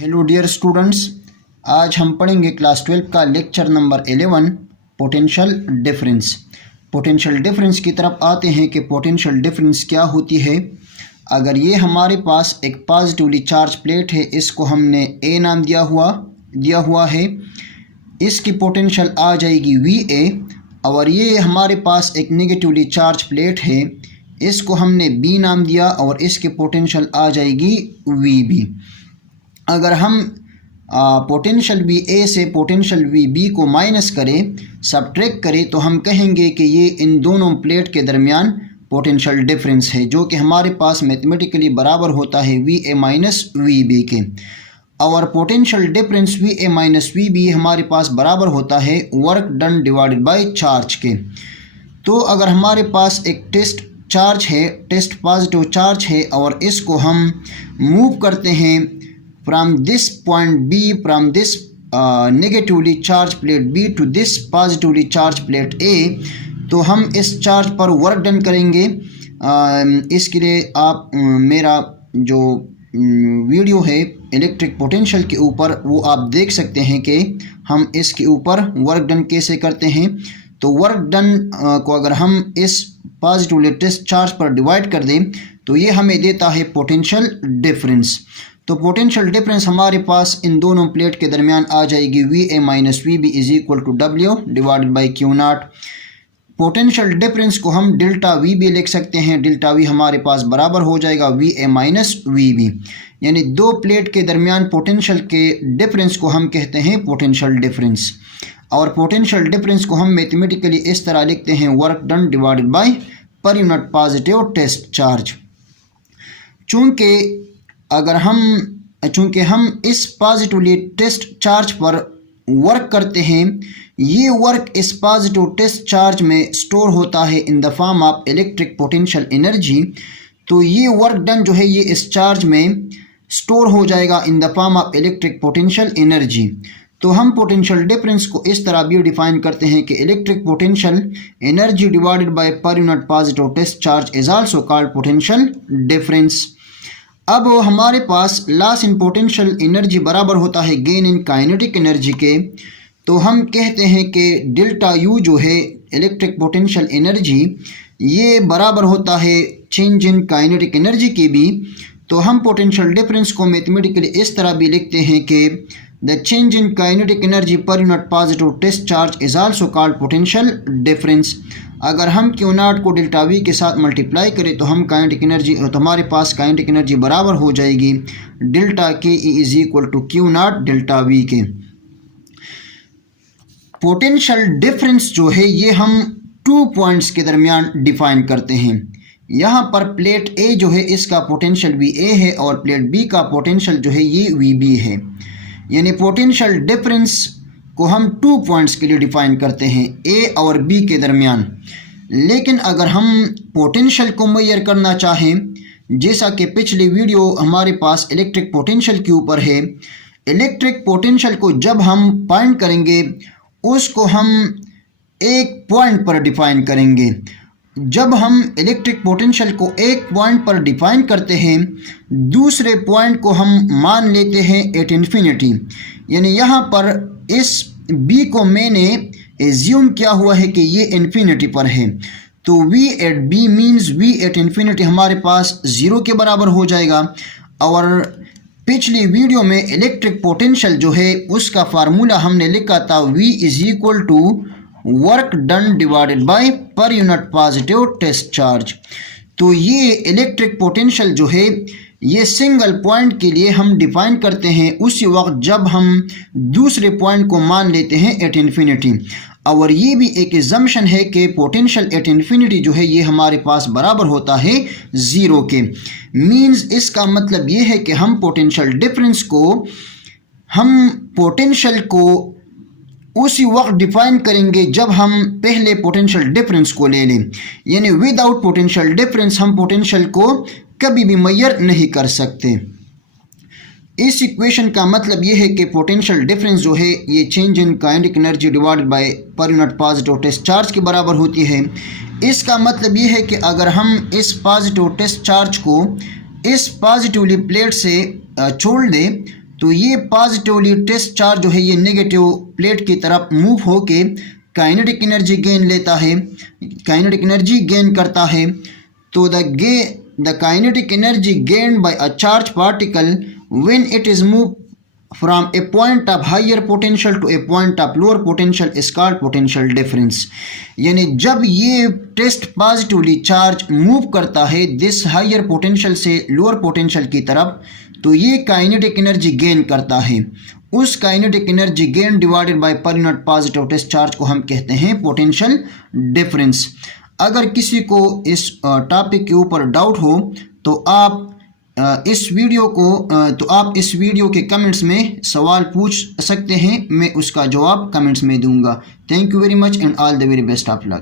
Hello dear students, आज हम पढ़ेंगे क्लास 12 का lecture number 11 potential difference. Potential difference की तरफ आते हैं कि पोटेंशियल डिफरेंस क्या होती है। अगर ये हमारे पास एक पॉजिटिवली चार्ज प्लेट है, इसको हमने ए नाम दिया हुआ है, इसकी पोटेंशियल आ जाएगी VA। और ये हमारे पास एक नेगेटिवली चार्ज प्लेट है, इसको हमने B नाम दिया और इसकी पोटेंशियल आ जाएगी VB। अगर हम पोटेंशियल VA से पोटेंशियल VB को माइनस करें, सब्ट्रैक्ट करें, तो हम कहेंगे कि ये इन दोनों प्लेट के दरमियान पोटेंशियल डिफरेंस है, जो कि हमारे पास मैथमेटिकली बराबर होता है VA माइनस VB के। और potential difference VA minus VB हमारे पास बराबर होता है work done divided by charge के। तो अगर हमारे पास एक टेस्ट चार्ज है, टेस्ट पॉजिटिव चार्ज है, और इसको हम मूव करते हैं from this point B, from this negatively charged plate B to this positively charged plate A, तो हम इस चार्ज पर वर्क डन करेंगे। इसके लिए आप मेरा जो वीडियो है इलेक्ट्रिक पोटेंशियल के ऊपर, वो आप देख सकते हैं कि हम इसके ऊपर वर्क डन कैसे करते हैं। तो वर्क डन को अगर हम इस पॉजिटिवली टेस्ट चार्ज पर डिवाइड कर दें तो ये हमें देता है पोटेंशियल डिफरेंस। तो पोटेंशियल डिफरेंस हमारे पास इन दोनों प्लेट के दरमियान आ जाएगी VA minus VB is equal to W divided by Q0। Potential difference को हम डेल्टा VB लिख सकते हैं। डेल्टा V हमारे पास बराबर हो जाएगा VA माइनस VB, यानी दो प्लेट के दरमियान पोटेंशियल के डिफरेंस को हम कहते हैं पोटेंशियल डिफरेंस। और पोटेंशियल डिफरेंस को हम मैथमेटिकली इस तरह लिखते हैं work done divided by per unit positive test charge. चूँकि हम इस पॉजिटिवली टेस्ट चार्ज पर वर्क करते हैं, ये वर्क इस पॉजिटिव टेस्ट चार्ज में स्टोर होता है in the form of electric potential energy. तो ये वर्क डन जो है ये इस चार्ज में स्टोर हो जाएगा इन the form of electric potential energy. तो हम पोटेंशियल डिफरेंस को इस तरह भी डिफाइन करते हैं कि electric potential energy divided by per unit positive test charge is also called potential difference. अब हमारे पास लॉस इन पोटेंशियल एनर्जी बराबर होता है गेन इन काइनेटिक एनर्जी के। तो हम कहते हैं कि डेल्टा U जो है इलेक्ट्रिक पोटेंशियल एनर्जी, ये बराबर होता है चेंज इन काइनेटिक एनर्जी के भी। तो हम पोटेंशियल डिफरेंस को मैथमेटिकली इस तरह भी लिखते हैं कि the change in kinetic energy per unit positive test charge is also called potential difference. अगर हम Q0 को डेल्टा V के साथ मल्टीप्लाई करें तो हम काइनेटिक एनर्जी, तो हमारे पास काइनेटिक एनर्जी बराबर हो जाएगी delta KE is equal to Q0 delta V के। पोटेंशियल डिफरेंस जो है ये हम 2 पॉइंट्स के दरमियान डिफाइन करते हैं। यहाँ पर प्लेट A जो है इसका पोटेंशियल VA है और प्लेट B का पोटेंशियल जो है ये VB है। यानी पोटेंशियल डिफरेंस को हम 2 पॉइंट्स के लिए डिफाइन करते हैं A और B के दरमियान। लेकिन अगर हम पोटेंशियल को मेजर करना चाहें, जैसा कि पिछली वीडियो हमारे पास इलेक्ट्रिक पोटेंशियल के ऊपर है, इलेक्ट्रिक पोटेंशियल को जब हम फाइंड करेंगे उसको हम एक पॉइंट पर डिफाइन करेंगे। जब हम इलेक्ट्रिक पोटेंशियल को एक पॉइंट पर डिफाइन करते हैं, दूसरे पॉइंट को हम मान लेते हैं एट इन्फिनिटी। यानी यहाँ पर इस B को मैंने एज्यूम किया हुआ है कि ये इन्फिनिटी पर है। तो V at B means V at infinity हमारे पास 0 के बराबर हो जाएगा। और पिछली वीडियो में इलेक्ट्रिक पोटेंशियल जो है उसका फार्मूला हमने लिखा था V is equal to work done divided by per unit positive test charge. तो ये इलेक्ट्रिक पोटेंशियल जो है ये सिंगल पॉइंट के लिए हम डिफाइन करते हैं उसी वक्त जब हम दूसरे पॉइंट को मान लेते हैं एट इन्फिनिटी। और ये भी एक एजम्पशन है कि पोटेंशियल एट इन्फिनिटी जो है ये हमारे पास बराबर होता है 0 के। मीन्स इसका मतलब ये है कि हम पोटेंशियल डिफरेंस को, हम पोटेंशियल को उसी वक्त डिफाइन करेंगे जब हम पहले पोटेंशियल डिफरेंस को ले लें। यानी विदाउट पोटेंशियल डिफरेंस हम पोटेंशियल को कभी भी मेजर नहीं कर सकते। इस इक्वेशन का मतलब ये है कि पोटेंशियल डिफरेंस जो है ये change in kinetic energy divided by per unit positive test charge के बराबर होती है। इसका मतलब ये है कि अगर हम इस पॉजिटिव टेस्ट चार्ज को इस पॉजिटिवली प्लेट से छोड़ दें तो ये पॉजिटिवली टेस्ट चार्ज जो है ये नेगेटिव प्लेट की तरफ मूव होके काइनेटिक एनर्जी गेन लेता है, काइनेटिक एनर्जी गेन करता है। तो the kinetic energy gained by a charge particle when it is move from a point of higher potential to a point of lower potential is called potential difference. यानी जब ये test positively charge move करता है this higher potential से lower potential की तरफ, तो ये काइनेटिक एनर्जी गेन करता है। उस kinetic energy gain divided by per unit positive test charge को हम कहते हैं पोटेंशियल डिफरेंस। अगर किसी को इस टॉपिक के ऊपर डाउट हो तो आप इस वीडियो के कमेंट्स में सवाल पूछ सकते हैं, मैं उसका जवाब कमेंट्स में दूंगा। Thank you very much and all the very best of luck.